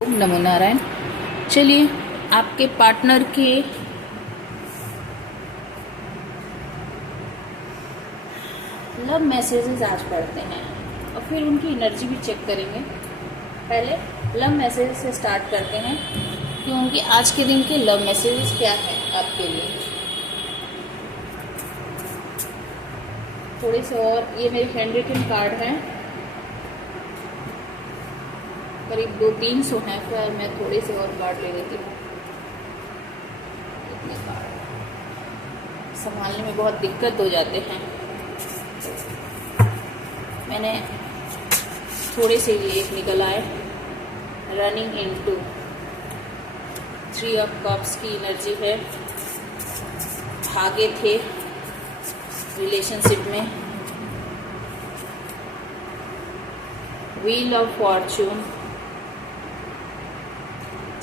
ओम नमो नारायण। चलिए आपके पार्टनर के लव मैसेजेस आज पढ़ते हैं और फिर उनकी एनर्जी भी चेक करेंगे। पहले लव मैसेज से स्टार्ट करते हैं कि उनके आज के दिन के लव मैसेजेस क्या हैं आपके लिए। थोड़े से और, ये मेरे हैंड रिटन कार्ड हैं, करीब 200-300 हैं, फिर मैं थोड़े से और कार्ड ले लेती हूँ। इतने कार्ड संभालने में बहुत दिक्कत हो जाते हैं। मैंने थोड़े से ये एक निकल आए, रनिंग इनटू 3 ऑफ कप्स की एनर्जी है। भागे थे रिलेशनशिप में। व्हील ऑफ फॉर्चून,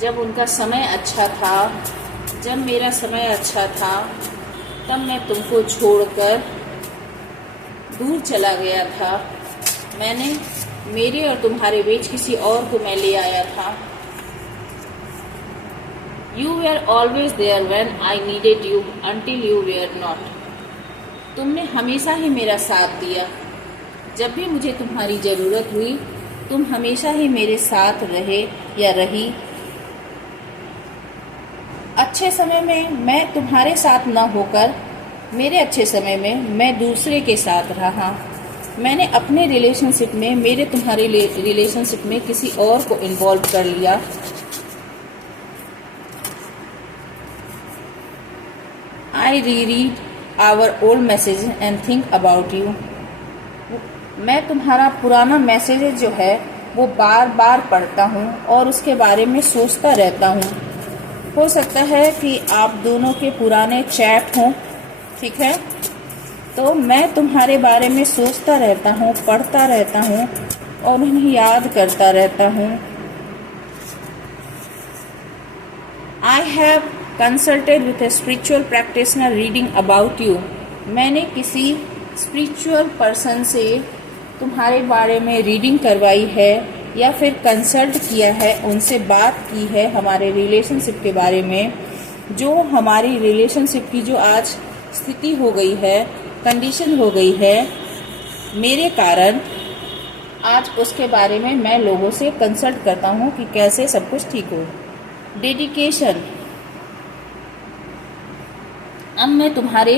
जब उनका समय अच्छा था, जब मेरा समय अच्छा था, तब मैं तुमको छोड़कर दूर चला गया था। मैंने मेरे और तुम्हारे बीच किसी और को मैं ले आया था। You were always there when I needed you until you were not. तुमने हमेशा ही मेरा साथ दिया, जब भी मुझे तुम्हारी ज़रूरत हुई तुम हमेशा ही मेरे साथ रहे या रही। अच्छे समय में मैं तुम्हारे साथ न होकर मेरे अच्छे समय में मैं दूसरे के साथ रहा। मैंने अपने रिलेशनशिप में, मेरे तुम्हारे रिलेशनशिप में किसी और को इन्वॉल्व कर लिया। I read our old message and think about you. मैं तुम्हारा पुराना मैसेज जो है वो बार बार पढ़ता हूँ और उसके बारे में सोचता रहता हूँ। हो सकता है कि आप दोनों के पुराने चैट हों, ठीक है? तो मैं तुम्हारे बारे में सोचता रहता हूँ, पढ़ता रहता हूँ और उन्हें याद करता रहता हूँ। I have consulted with a spiritual practitioner reading about you. मैंने किसी स्पिरिचुअल पर्सन से तुम्हारे बारे में रीडिंग करवाई है या फिर कंसल्ट किया है, उनसे बात की है हमारे रिलेशनशिप के बारे में। जो हमारी रिलेशनशिप की जो आज स्थिति हो गई है, कंडीशन हो गई है मेरे कारण, आज उसके बारे में मैं लोगों से कंसल्ट करता हूँ कि कैसे सब कुछ ठीक हो। डेडिकेशन, अब मैं तुम्हारे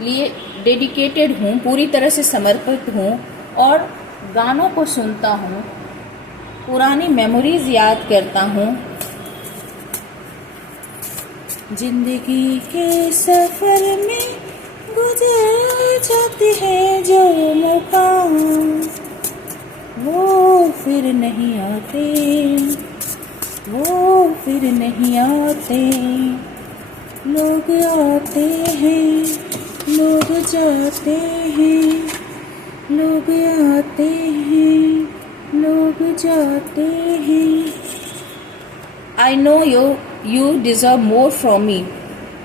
लिए डेडिकेटेड हूँ, पूरी तरह से समर्पित हूँ और गानों को सुनता हूँ, पुरानी मेमोरीज याद करता हूँ। जिंदगी के सफर में गुजर जाते हैं जो मुकाम, वो फिर नहीं आते, वो फिर नहीं आते। लोग आते हैं, लोग जाते हैं, लोग आते हैं, लोग जाते हैं। I know you deserve more from me.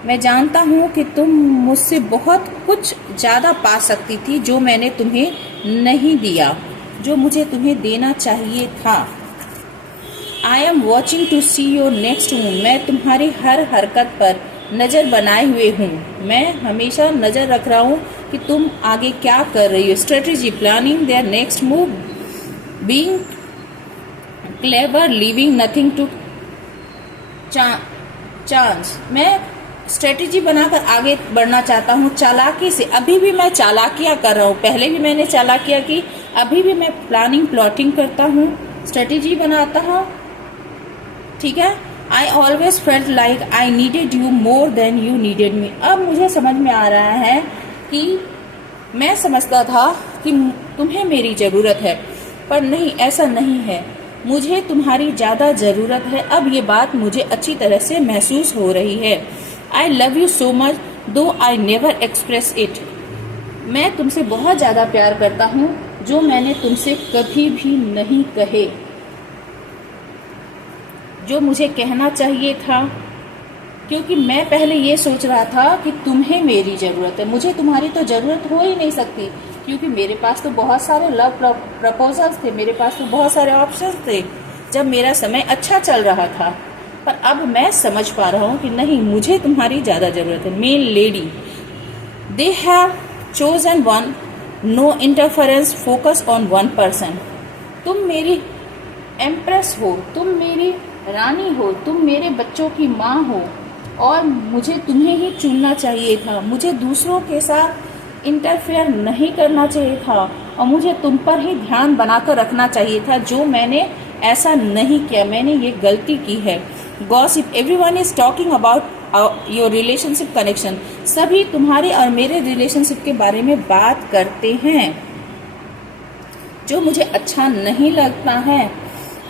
मैं जानता हूँ कि तुम मुझसे बहुत कुछ ज़्यादा पा सकती थी जो मैंने तुम्हें नहीं दिया, जो मुझे तुम्हें देना चाहिए था। I am watching to see your next move. मैं तुम्हारी हर हरकत पर नज़र बनाए हुए हूँ। मैं हमेशा नज़र रख रहा हूँ कि तुम आगे क्या कर रही हो। Strategy, planning their next move, being clever, leaving nothing to chance. मैं स्ट्रेटेजी बनाकर आगे बढ़ना चाहता हूँ, चालाकी से। अभी भी मैं चालाकियाँ कर रहा हूँ, पहले भी मैंने चालाकियाँ की, अभी भी मैं प्लानिंग प्लॉटिंग करता हूँ, स्ट्रेटेजी बनाता हूँ, ठीक है? I always felt like I needed you more than you needed मी। अब मुझे समझ में आ रहा है कि मैं समझता था कि तुम्हें मेरी ज़रूरत है, पर नहीं, ऐसा नहीं है। मुझे तुम्हारी ज़्यादा ज़रूरत है। अब ये बात मुझे अच्छी तरह से महसूस हो रही है। I love you so much दो आई नेवर एक्सप्रेस इट। मैं तुमसे बहुत ज़्यादा प्यार करता हूँ जो मैंने तुमसे कभी भी नहीं कहे, जो मुझे कहना चाहिए था, क्योंकि मैं पहले ये सोच रहा था कि तुम्हें मेरी ज़रूरत है। मुझे तुम्हारी तो ज़रूरत हो ही नहीं सकती, क्योंकि मेरे पास तो बहुत सारे लव प्रपोजल्स थे, मेरे पास तो बहुत सारे ऑप्शंस थे, जब मेरा समय अच्छा चल रहा था, पर अब मैं समझ पा रहा हूँ कि नहीं, मुझे तुम्हारी ज़्यादा ज़रूरत है। Main lady, they have chosen one, no interference, focus on one person. तुम मेरी एम्प्रेस हो, तुम मेरी रानी हो, तुम मेरे बच्चों की माँ हो, और मुझे तुम्हें ही चुनना चाहिए था। मुझे दूसरों के साथ इंटरफेयर नहीं करना चाहिए था, और मुझे तुम पर ही ध्यान बनाकर रखना चाहिए था, जो मैंने ऐसा नहीं किया। मैंने ये गलती की है। Gossip, everyone is talking about your relationship connection. सभी तुम्हारे और मेरे रिलेशनशिप के बारे में बात करते हैं, जो मुझे अच्छा नहीं लगता है।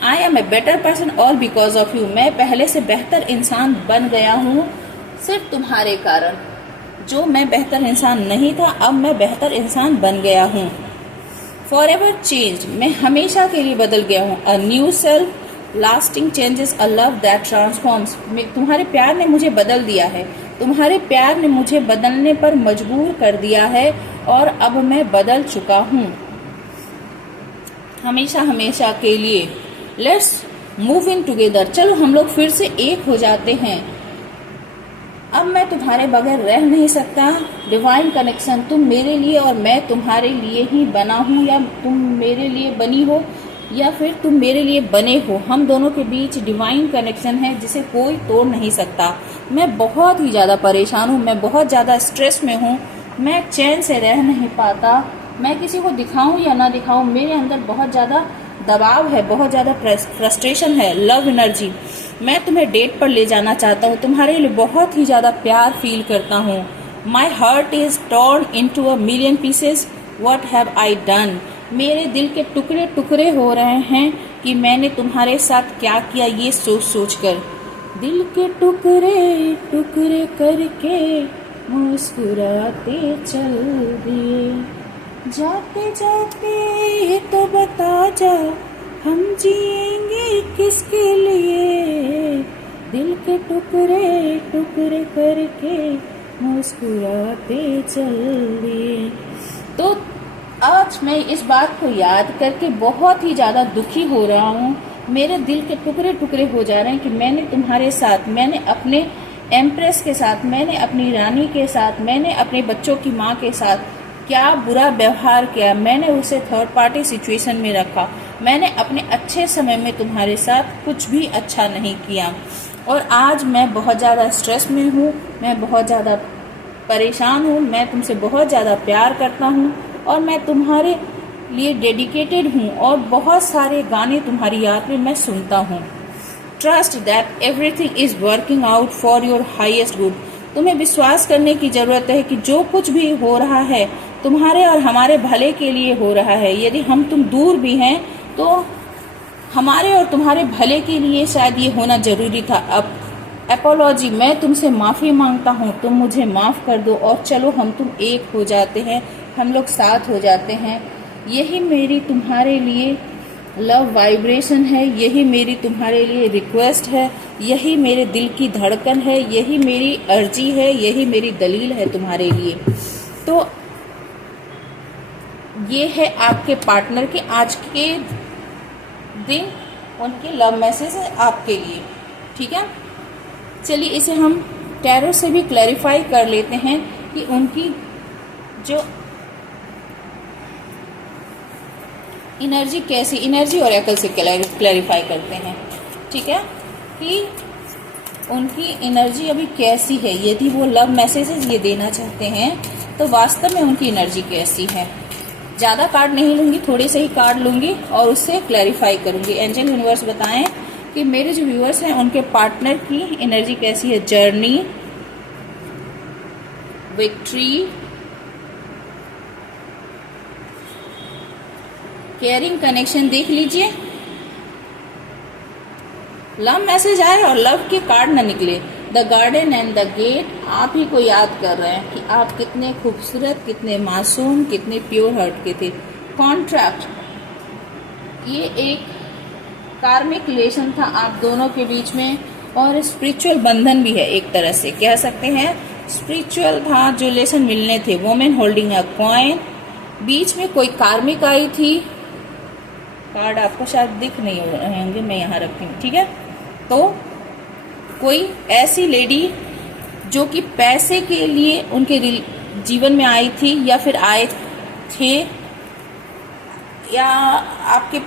I am a better person all because of you. मैं पहले से बेहतर इंसान बन गया हूँ सिर्फ तुम्हारे कारण। जो मैं बेहतर इंसान नहीं था, अब मैं बेहतर इंसान बन गया हूँ। फॉर एवर चेंज, मैं हमेशा के लिए बदल गया हूँ। A new self, lasting changes, a love that transforms. तुम्हारे प्यार ने मुझे बदल दिया है, तुम्हारे प्यार ने मुझे बदलने पर मजबूर कर दिया है, और अब मैं बदल चुका हूँ हमेशा हमेशा के लिए। Let's move in together. चलो हम लोग फिर से एक हो जाते हैं। अब मैं तुम्हारे बगैर रह नहीं सकता। डिवाइन कनेक्शन, तुम मेरे लिए और मैं तुम्हारे लिए ही बना हूँ, या तुम मेरे लिए बनी हो, या फिर तुम मेरे लिए बने हो। हम दोनों के बीच डिवाइन कनेक्शन है, जिसे कोई तोड़ नहीं सकता। मैं बहुत ही ज़्यादा परेशान हूँ, मैं बहुत ज़्यादा स्ट्रेस में हूँ, मैं चैन से रह नहीं पाता। मैं किसी को दिखाऊं या ना दिखाऊं, मेरे अंदर बहुत ज़्यादा दबाव है, बहुत ज़्यादा फ्रस्ट्रेशन है। लव एनर्जी, मैं तुम्हें डेट पर ले जाना चाहता हूँ, तुम्हारे लिए बहुत ही ज़्यादा प्यार फील करता हूँ। My heart is torn into a million pieces, what have I done. मेरे दिल के टुकड़े टुकड़े हो रहे हैं कि मैंने तुम्हारे साथ क्या किया, ये सोच सोच कर। दिल के टुकड़े टुकड़े करके मुस्कुराते चल दिए, जाते जाते ये तो बता जा, हम जिएंगे किसके लिए। दिल के टुकड़े टुकड़े करके मुस्कुराते चल दिए। तो आज मैं इस बात को याद करके बहुत ही ज़्यादा दुखी हो रहा हूँ। मेरे दिल के टुकड़े टुकड़े हो जा रहे हैं कि मैंने तुम्हारे साथ, मैंने अपने एम्प्रेस के साथ, मैंने अपनी रानी के साथ, मैंने अपने बच्चों की माँ के साथ क्या बुरा व्यवहार किया। मैंने उसे थर्ड पार्टी सिचुएशन में रखा। मैंने अपने अच्छे समय में तुम्हारे साथ कुछ भी अच्छा नहीं किया, और आज मैं बहुत ज़्यादा स्ट्रेस में हूँ, मैं बहुत ज़्यादा परेशान हूँ। मैं तुमसे बहुत ज़्यादा प्यार करता हूँ, और मैं तुम्हारे लिए डेडिकेटेड हूँ, और बहुत सारे गाने तुम्हारी याद में मैं सुनता हूँ। Trust that everything is working out for your highest good. तुम्हें विश्वास करने की जरूरत है कि जो कुछ भी हो रहा है तुम्हारे और हमारे भले के लिए हो रहा है। यदि हम तुम दूर भी हैं तो हमारे और तुम्हारे भले के लिए शायद ये होना जरूरी था। अब एपोलॉजी, मैं तुमसे माफ़ी मांगता हूँ, तुम मुझे माफ़ कर दो, और चलो हम तुम एक हो जाते हैं, हम लोग साथ हो जाते हैं। यही मेरी तुम्हारे लिए लव वाइब्रेशन है, यही मेरी तुम्हारे लिए रिक्वेस्ट है, यही मेरे दिल की धड़कन है, यही मेरी अर्जी है, यही मेरी दलील है तुम्हारे लिए। तो ये है आपके पार्टनर के आज के दिन उनके लव मैसेज है आपके लिए, ठीक है। चलिए इसे हम टैरो से भी क्लैरिफाई कर लेते हैं कि उनकी जो एनर्जी कैसी, एनर्जी और एकल से क्लैरिफाई करते हैं, ठीक है, कि उनकी एनर्जी अभी कैसी है। यदि वो लव मैसेजेस ये देना चाहते हैं तो वास्तव में उनकी एनर्जी कैसी है। ज़्यादा कार्ड नहीं लूँगी, थोड़े से ही कार्ड लूँगी और उससे क्लैरिफाई करूँगी। एंजल यूनिवर्स बताएं कि मेरे जो व्यूअर्स हैं उनके पार्टनर की एनर्जी कैसी है। Journey, victory, caring connection. देख लीजिए लव मैसेज आए और लव के कार्ड ना निकले। The garden and the gate, आप ही को याद कर रहे हैं कि आप कितने खूबसूरत, कितने मासूम, कितने प्योर हार्ट के थे। कॉन्ट्रैक्ट, ये एक कार्मिक रिलेशन था आप दोनों के बीच में, और स्पिरिचुअल बंधन भी है, एक तरह से कह सकते हैं स्पिरिचुअल था जो रिलेशन मिलने थे। वुमेन होल्डिंग अ कॉइन, बीच में कोई कार्मिक आई थी कार्ड आपको शायद दिख नहीं रहे होंगे, मैं यहाँ रखी हूँ, ठीक है। तो कोई ऐसी लेडी जो कि पैसे के लिए उनके जीवन में आई थी या फिर आए थे, या आपके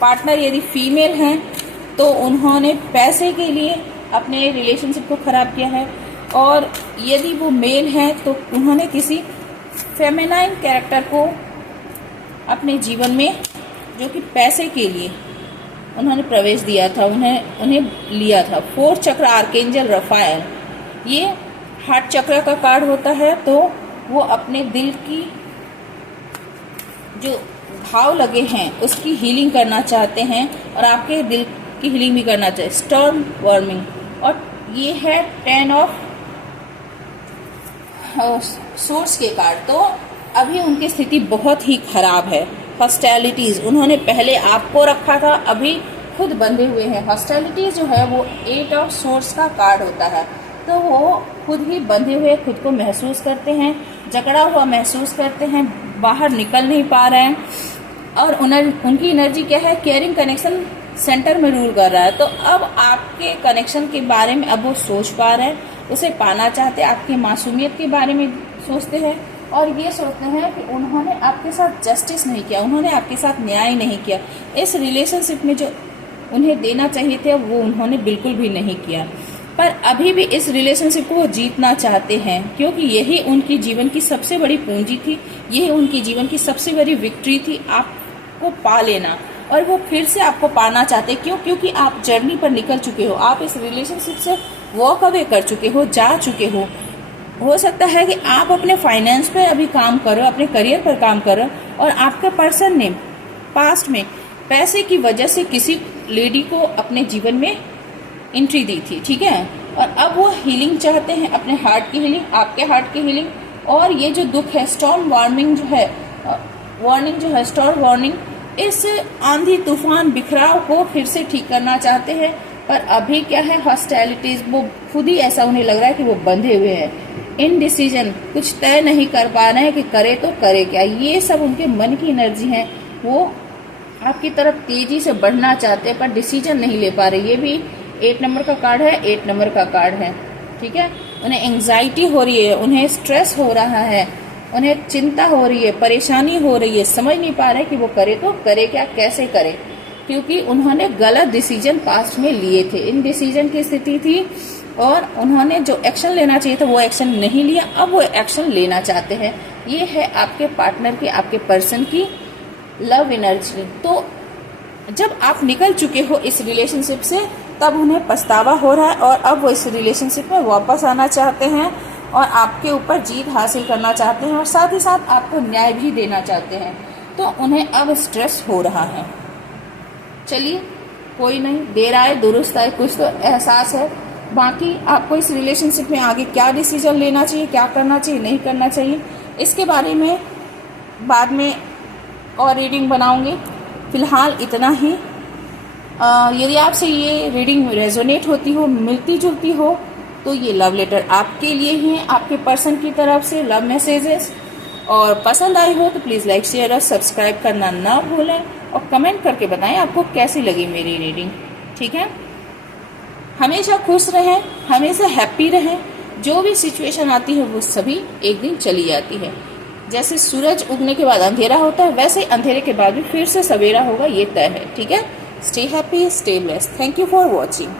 पार्टनर यदि फीमेल हैं तो उन्होंने पैसे के लिए अपने रिलेशनशिप को ख़राब किया है, और यदि वो मेल हैं तो उन्होंने किसी फेमिनाइन कैरेक्टर को अपने जीवन में, जो कि पैसे के लिए उन्होंने प्रवेश दिया था, उन्हें लिया था। 4 चक्र आर्केंजल रफाएल, ये हार्ट चक्र का कार्ड होता है। तो वो अपने दिल की जो घाव लगे हैं उसकी हीलिंग करना चाहते हैं, और आपके दिल की हीलिंग भी करना चाहिए। स्टॉर्म वार्मिंग, और ये है 10 ऑफ सोर्स के कार्ड। तो अभी उनकी स्थिति बहुत ही खराब है। हॉस्टैलिटीज, उन्होंने पहले आपको रखा था, अभी खुद बंधे हुए हैं। हॉस्टैलिटीज जो है वो 8 ऑफ सोर्स का कार्ड होता है। तो वो खुद ही बंधे हुए खुद को महसूस करते हैं, जकड़ा हुआ महसूस करते हैं, बाहर निकल नहीं पा रहे हैं, और उनकी एनर्जी क्या है, केयरिंग कनेक्शन सेंटर में रूल कर रहा है। तो अब आपके कनेक्शन के बारे में अब वो सोच पा रहे हैं, उसे पाना चाहते हैं, आपकी मासूमियत के बारे में सोचते हैं, और ये सोचते हैं कि उन्होंने आपके साथ जस्टिस नहीं किया, उन्होंने आपके साथ न्याय नहीं किया। इस रिलेशनशिप में जो उन्हें देना चाहिए थे वो उन्होंने बिल्कुल भी नहीं किया। पर अभी भी इस रिलेशनशिप को वो जीतना चाहते हैं, क्योंकि यही उनकी जीवन की सबसे बड़ी पूंजी थी, यही उनकी जीवन की सबसे बड़ी विक्ट्री थी, आपको पा लेना। और वो फिर से आपको पाना चाहते, क्यों? क्योंकि आप जर्नी पर निकल चुके हो, आप इस रिलेशनशिप से वॉक अवे कर चुके हो, जा चुके हो सकता है कि आप अपने फाइनेंस पे अभी काम करो, अपने करियर पर काम करो, और आपके पर्सन ने पास्ट में पैसे की वजह से किसी लेडी को अपने जीवन में एंट्री दी थी, ठीक है। और अब वो हीलिंग चाहते हैं, अपने हार्ट की हीलिंग, आपके हार्ट की हीलिंग। और ये जो दुख है, स्टॉर्म वार्मिंग जो है, वार्निंग जो है, स्टॉर्म वार्निंग, इस आंधी तूफान बिखराव को फिर से ठीक करना चाहते हैं। पर अभी क्या है, हॉस्टैलिटीज, वो खुद ही ऐसा उन्हें लग रहा है कि वो बंधे हुए हैं, इनडिसीजन, कुछ तय नहीं कर पा रहे हैं कि करे तो करे क्या। ये सब उनके मन की एनर्जी है, वो आपकी तरफ तेजी से बढ़ना चाहते हैं पर डिसीजन नहीं ले पा रहे। ये भी 8 नंबर का कार्ड है, 8 नंबर का कार्ड है, ठीक है। उन्हें एंग्जाइटी हो रही है, उन्हें स्ट्रेस हो रहा है, उन्हें चिंता हो रही है, परेशानी हो रही है, समझ नहीं पा रहे कि वो करे तो करे क्या, कैसे करे, क्योंकि उन्होंने गलत डिसीजन पास्ट में लिए थे, इन डिसीजन की स्थिति थी, और उन्होंने जो एक्शन लेना चाहिए था वो एक्शन नहीं लिया, अब वो एक्शन लेना चाहते हैं। ये है आपके पार्टनर की, आपके पर्सन की लव एनर्जी। तो जब आप निकल चुके हो इस रिलेशनशिप से, तब उन्हें पछतावा हो रहा है, और अब वो इस रिलेशनशिप में वापस आना चाहते हैं, और आपके ऊपर जीत हासिल करना चाहते हैं, और साथ ही साथ आपको न्याय भी देना चाहते हैं। तो उन्हें अब स्ट्रेस हो रहा है। चलिए, कोई नहीं, देर आए दुरुस्त आए, कुछ तो एहसास है। बाकी आपको इस रिलेशनशिप में आगे क्या डिसीजन लेना चाहिए, क्या करना चाहिए, नहीं करना चाहिए, इसके बारे में बाद में और रीडिंग बनाऊंगी। फिलहाल इतना ही। यदि आपसे ये रीडिंग रेजोनेट होती हो, मिलती जुलती हो, तो ये लव लेटर आपके लिए ही है, आपके पर्सन की तरफ से लव मैसेजेस। और पसंद आई हो तो प्लीज़ लाइक, शेयर और सब्सक्राइब करना ना भूलें, और कमेंट करके बताएं आपको कैसी लगी मेरी रीडिंग, ठीक है। हमेशा खुश रहें, हमेशा हैप्पी रहें। जो भी सिचुएशन आती है वो सभी एक दिन चली जाती है। जैसे सूरज उगने के बाद अंधेरा होता है, वैसे अंधेरे के बाद भी फिर से सवेरा होगा, ये तय है, ठीक है। Stay happy, stay blessed. Thank you for watching.